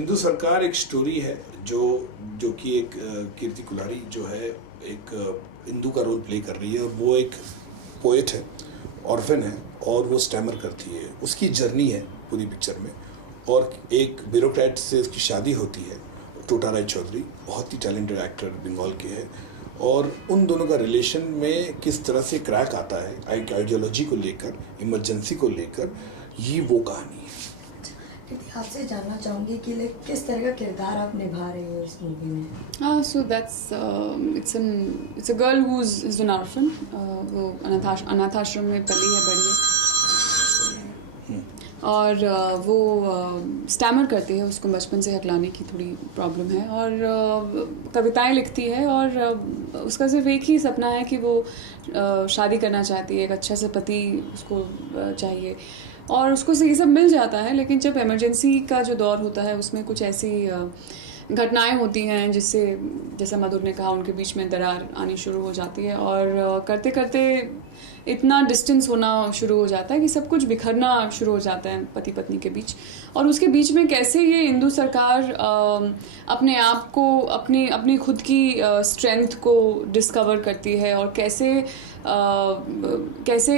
हिंदू सरकार एक स्टोरी है जो जो कि एक कीर्ति कुल्हाड़ी जो है एक हिंदू का रोल प्ले कर रही है और वो एक पोएट है, ऑर्फन है और वो स्टैमर करती है। उसकी जर्नी है पूरी पिक्चर में। और एक ब्यूरोक्रेट से उसकी शादी होती है, टोटा राय चौधरी बहुत ही टैलेंटेड एक्टर बंगाल के हैं। और उन दोनों का रिलेशन में किस तरह से क्रैक आता है आइडियोलॉजी को लेकर, इमरजेंसी को लेकर, ये वो कहानी है। आपसे जानना चाहूँगी कि किस तरह का किरदार आप निभा रहे हो इस मूवी में? So it's a girl who's an orphan. वो अनाथ आश्रम में पली है, बड़ी है और वो स्टैमर करती है। उसको बचपन से हकलाने की थोड़ी प्रॉब्लम है और कविताएं लिखती है और उसका सिर्फ एक ही सपना है कि वो शादी करना चाहती है, एक अच्छा सा पति उसको चाहिए और उसको ये सब मिल जाता है। लेकिन जब इमरजेंसी का जो दौर होता है उसमें कुछ ऐसी घटनाएं होती हैं जिससे, जैसा मधुर ने कहा, उनके बीच में दरार आनी शुरू हो जाती है और करते करते इतना डिस्टेंस होना शुरू हो जाता है कि सब कुछ बिखरना शुरू हो जाता है पति पत्नी के बीच। और उसके बीच में कैसे ये हिंदू सरकार अपने आप को, अपनी खुद की स्ट्रेंथ को डिस्कवर करती है और कैसे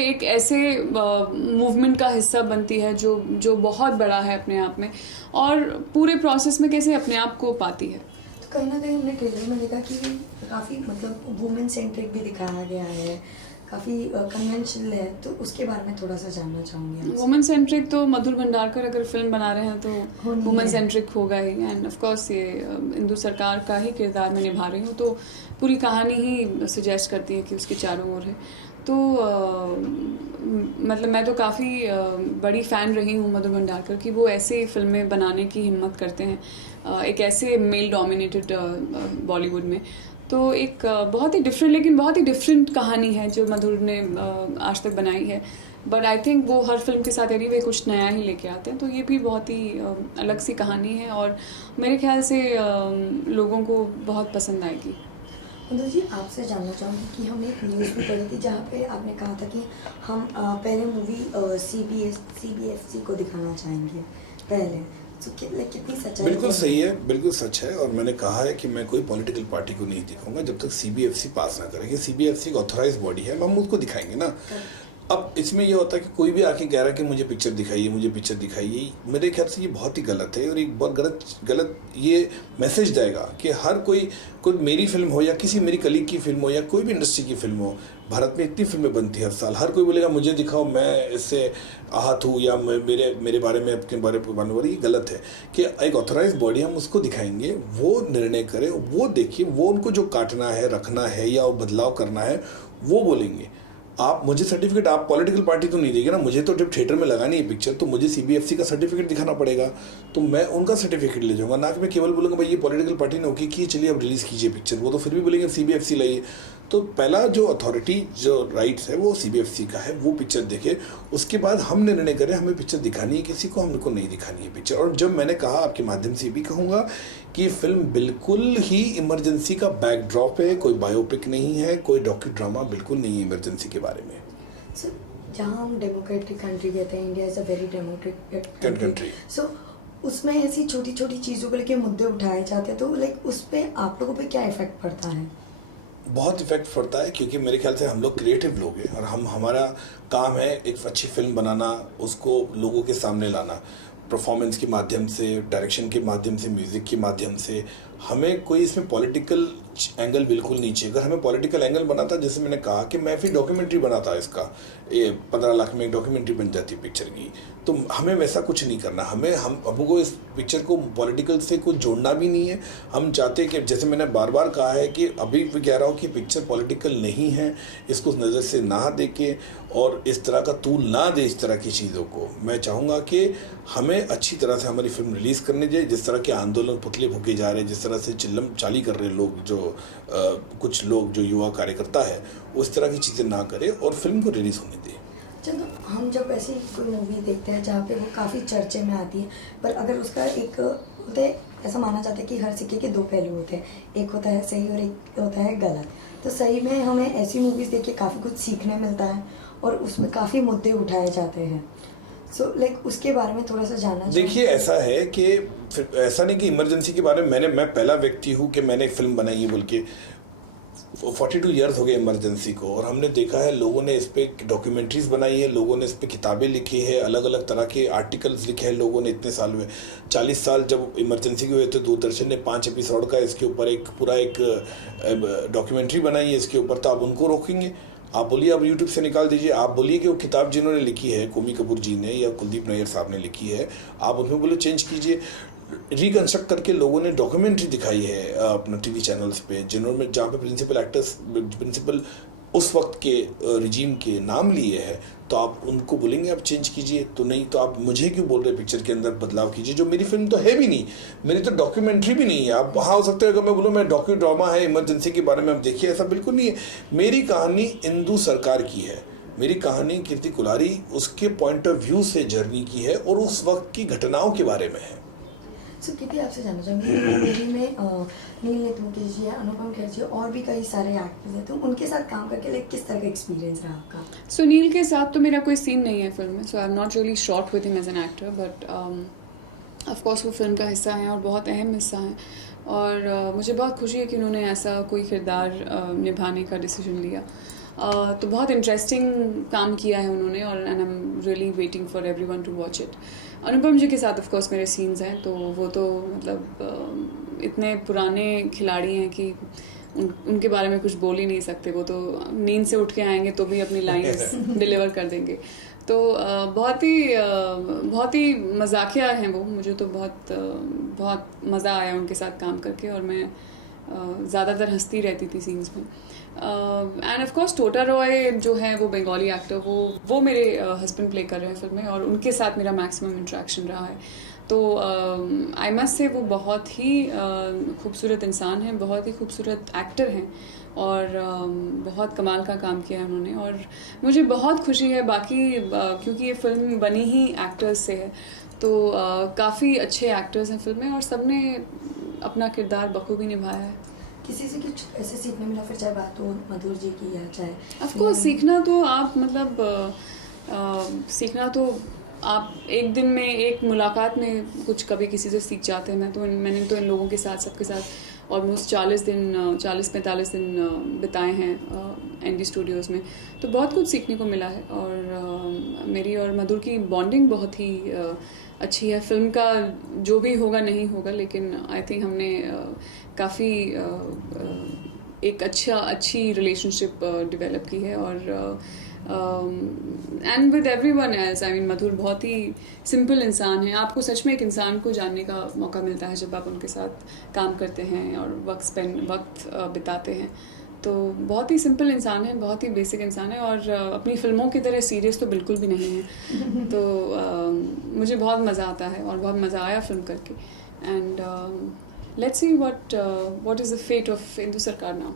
एक ऐसे मूवमेंट का हिस्सा बनती है जो बहुत बड़ा है अपने आप में, और पूरे प्रोसेस में कैसे अपने आप को पाती है। तो कहीं ना कहीं हमने ट्रेलर में देखा कि काफ़ी मतलब वुमेन सेंट्रिक भी दिखाया गया है, काफ़ी कन्वेंशनल है, तो उसके बारे में थोड़ा सा जानना चाहूँगी। वुमेन सेंट्रिक तो मधुर भंडारकर अगर फिल्म बना रहे हैं तो वुमेन सेंट्रिक होगा ही। एंड ऑफ कोर्स ये हिंदू सरकार का ही किरदार मैं निभा रही हूँ, तो पूरी कहानी ही सजेस्ट करती है कि उसके चारों ओर है। तो मतलब मैं तो काफ़ी बड़ी फ़ैन रही हूँ मधुर भंडारकर की। वो ऐसे फिल्में बनाने की हिम्मत करते हैं एक ऐसे मेल डोमिनेटेड बॉलीवुड में। तो एक बहुत ही डिफरेंट, लेकिन बहुत ही डिफरेंट कहानी है जो मधुर ने आज तक बनाई है। बट आई थिंक वो हर फिल्म के साथ एनीवे कुछ नया ही लेके आते हैं, तो ये भी बहुत ही अलग सी कहानी है और मेरे ख्याल से लोगों को बहुत पसंद आएगी। मधुर जी, आपसे जानना चाहूँगी कि हमने एक न्यूज़ भी पढ़ी थी जहाँ पे आपने कहा था कि हम पहले मूवी CBFC को दिखाना चाहेंगे पहले। तो कितनी सच्चाई? बिल्कुल सही है, बिल्कुल सच है। और मैंने कहा है कि मैं कोई पॉलिटिकल पार्टी को नहीं दिखाऊंगा जब तक CBFC पास ना करेंगे। CBFC एक ऑथराइज बॉडी है, हम उसको दिखाएंगे ना। अब इसमें ये होता है कि कोई भी आके कह रहा है कि मुझे पिक्चर दिखाइए, मुझे पिक्चर दिखाइए, मेरे ख्याल से ये बहुत ही गलत है और एक बहुत गलत ये मैसेज देगा कि हर कोई मेरी फिल्म हो या किसी मेरी कलीग की फिल्म हो या कोई भी इंडस्ट्री की फिल्म हो, भारत में इतनी फिल्में बनती है हर साल, हर कोई बोलेगा मुझे दिखाओ, मैं इससे आहत हूँ या मेरे बारे में, अपने बारे में मानने वाली। ये गलत है कि एक ऑथराइज बॉडी हम उसको दिखाएंगे, वो निर्णय करें, वो देखिए, वो उनको जो काटना है, रखना है या वो बदलाव करना है वो बोलेंगे। आप मुझे सर्टिफिकेट, आप पॉलिटिकल पार्टी तो नहीं देंगे ना, मुझे तो जब थिएटर में लगानी है पिक्चर तो मुझे CBFC का सर्टिफिकेट दिखाना पड़ेगा, तो मैं उनका सर्टिफिकेट ले जाऊंगा, ना कि मैं केवल बोलूँगा भाई ये पॉलिटिकल पार्टी ने ओके की, चलिए अब रिलीज़ कीजिए पिक्चर। वो तो फिर भी बोलेंगे CBFC लाइए। तो पहला जो अथॉरिटी, जो राइट्स है वो CBFC का है, वो पिक्चर देखे, उसके बाद हम निर्णय करें हमें पिक्चर दिखानी है किसी को, हमको नहीं दिखानी है पिक्चर। और जब मैंने कहा, आपके माध्यम से भी कहूँगा कि फिल्म बिल्कुल ही इमरजेंसी का बैकड्रॉप है, कोई बायोपिक नहीं है, कोई डॉक्यू ड्रामा बिल्कुल नहीं है इमरजेंसी के बारे में। जहाँ हम डेमोक्रेटिक कंट्री कहते हैं, India is a very democratic country, so उसमें ऐसी छोटी छोटी चीज़ों को लेकर मुद्दे उठाए जाते हैं, तो उस पर आप लोगों पे क्या इफेक्ट पड़ता है? बहुत इफेक्ट पड़ता है, क्योंकि मेरे ख्याल से हम लोग क्रिएटिव लोग हैं और हमारा काम है एक अच्छी फिल्म बनाना, उसको लोगों के सामने लाना, परफॉर्मेंस के माध्यम से, डायरेक्शन के माध्यम से, म्यूज़िक के माध्यम से। हमें कोई इसमें पॉलिटिकल एंगल बिल्कुल नहीं चाहिए। अगर हमें पॉलिटिकल एंगल बनाता, जैसे मैंने कहा कि मैं फिर डॉक्यूमेंट्री बनाता, इसका 15 लाख में एक डॉक्यूमेंट्री बन जाती पिक्चर की, तो हमें वैसा कुछ नहीं करना। हमको इस पिक्चर को पॉलिटिकल से कुछ जोड़ना भी नहीं है। हम चाहते कि, जैसे मैंने बार बार कहा है कि अभी भी कह रहा हूँ कि पिक्चर पॉलिटिकल नहीं है, इसको नज़र से ना देके और इस तरह का तूल ना दे इस तरह की चीज़ों को। मैं चाहूँगा कि हमें अच्छी तरह से हमारी फिल्म रिलीज़ करने जाए। जिस तरह के आंदोलन पुतले फूके जा रहे हैं, जिस तरह से चिल्लम चाली कर रहे लोग, जो कुछ लोग जो युवा कार्यकर्ता है, उस तरह की चीज़ें ना करें और फिल्म को रिलीज़ होने दें। चलो, हम जब ऐसी कोई मूवी देखते हैं जहाँ पे वो काफ़ी चर्चे में आती है, पर अगर उसका एक होता है, ऐसा माना जाता है कि हर सिक्के के दो पहलू होते हैं, एक होता है सही और एक होता है गलत। तो सही में हमें ऐसी मूवीज़ देख के काफ़ी कुछ सीखने मिलता है और उसमें काफ़ी मुद्दे उठाए जाते हैं। सो लाइक उसके बारे में थोड़ा सा जानना देखिए ऐसा है कि फिर ऐसा नहीं कि इमरजेंसी के बारे में मैं पहला व्यक्ति हूँ कि मैंने एक फिल्म बनाई है, बोल के 42 ईयर्स हो गए इमरजेंसी को, और हमने देखा है लोगों ने इस पर डॉक्यूमेंट्रीज बनाई है, लोगों ने इस पर किताबें लिखी है, अलग अलग तरह के आर्टिकल्स लिखे हैं लोगों ने इतने साल में। 40 साल जब इमरजेंसी के हुए थे, दूरदर्शन ने 5 एपिसोड का इसके ऊपर एक पूरा एक डॉक्यूमेंट्री बनाई है इसके ऊपर। तो आप उनको रोकेंगे? आप बोलिए, आप यूट्यूब से निकाल दीजिए, आप बोलिए कि वो किताब जिन्होंने लिखी है, कोमी कपूर जी ने या कुलदीप नैयर साहब ने लिखी है, आप उनमें बोले चेंज कीजिए। रिकंस्ट्रक्ट करके लोगों ने डॉक्यूमेंट्री दिखाई है अपना टीवी चैनल्स पे, जिन्होंने जहाँ पे प्रिंसिपल उस वक्त के रिजीम के नाम लिए हैं, तो आप उनको बोलेंगे आप चेंज कीजिए? तो नहीं, तो आप मुझे क्यों बोल रहे पिक्चर के अंदर बदलाव कीजिए, जो मेरी फिल्म तो है भी नहीं, मेरी तो डॉक्यूमेंट्री भी नहीं है। आप वहाँ हो सकते हैं अगर मैं बोलूँ मैं डॉक्यू ड्रामा है इमरजेंसी के बारे में, आप देखिए, ऐसा बिल्कुल नहीं है। मेरी कहानी इंदू सरकार की है, मेरी कहानी कीर्ति कुलारी उसके पॉइंट ऑफ व्यू से जर्नी की है और उस वक्त की घटनाओं के बारे में है। सो कीर्ति, आपसे जानना चाहूँगी मूवी में नील नितमुकेश जी है, अनुपम खेर जी और भी कई सारे एक्टर्स हैं, तो उनके साथ काम करके लाइक किस तरह का एक्सपीरियंस रहा आपका? सुनील के साथ तो मेरा कोई सीन नहीं है फिल्म में, so I am not really shot with him as an actor, but of course वो फिल्म का हिस्सा हैं और बहुत अहम हिस्सा हैं, और मुझे बहुत खुशी है कि उन्होंने ऐसा कोई किरदार निभाने का डिसीजन लिया। तो बहुत इंटरेस्टिंग काम किया है उन्होंने, और and I am really waiting for everyone to watch it. Anupam ji के साथ ऑफ कोर्स मेरे सीन्स हैं, तो वो तो मतलब इतने पुराने खिलाड़ी हैं कि उनके बारे में कुछ बोल ही नहीं सकते। वो तो नींद से उठ के आएंगे तो भी अपनी लाइन्स डिलीवर कर देंगे। तो बहुत ही मजाकिया हैं वो। मुझे तो बहुत मज़ा आया उनके साथ काम करके, और मैं ज़्यादातर हंसती रहती थी सीन्स में। एंड ऑफ कोर्स टोटा रॉय जो है वो बंगाली एक्टर, वो मेरे हस्बैंड प्ले कर रहे हैं फिल्म में, और उनके साथ मेरा मैक्सिमम इंटरेक्शन रहा है। तो आई मस्ट से वो बहुत ही खूबसूरत इंसान हैं, बहुत ही खूबसूरत एक्टर हैं, और बहुत कमाल का काम किया है उन्होंने। और मुझे बहुत खुशी है बाकी क्योंकि ये फिल्म बनी ही एक्टर्स से है, तो काफ़ी अच्छे एक्टर्स हैं फिल्म में, और सब ने अपना किरदार बखूबी निभाया है। किसी से कुछ ऐसे सीखने मिला फिर, चाहे बात हो मधुर जी की या चाहे? ऑफ कोर्स सीखना तो आप मतलब सीखना तो आप एक दिन में, एक मुलाकात में कुछ कभी किसी से सीख जाते हैं। मैंने तो इन लोगों के साथ, सबके साथ ऑलमोस्ट 40-45 दिन बिताए हैं एनडी स्टूडियोज़ में, तो बहुत कुछ सीखने को मिला है। और मेरी और मधुर की बॉन्डिंग बहुत ही अच्छी है। फिल्म का जो भी होगा नहीं होगा, लेकिन आई थिंक हमने काफ़ी एक अच्छी रिलेशनशिप डेवलप की है। और and with everyone else, I mean Madhur बहुत ही सिंपल इंसान है। आपको सच में एक इंसान को जानने का मौका मिलता है जब आप उनके साथ काम करते हैं और वक्त बिताते हैं। तो बहुत ही सिंपल इंसान है, बहुत ही बेसिक इंसान है, और अपनी फिल्मों की तरह सीरियस तो बिल्कुल भी नहीं है। तो मुझे बहुत मज़ा आता है और बहुत मज़ा आया फिल्म करके। And let's see what is the fate of Indu Sarkar now.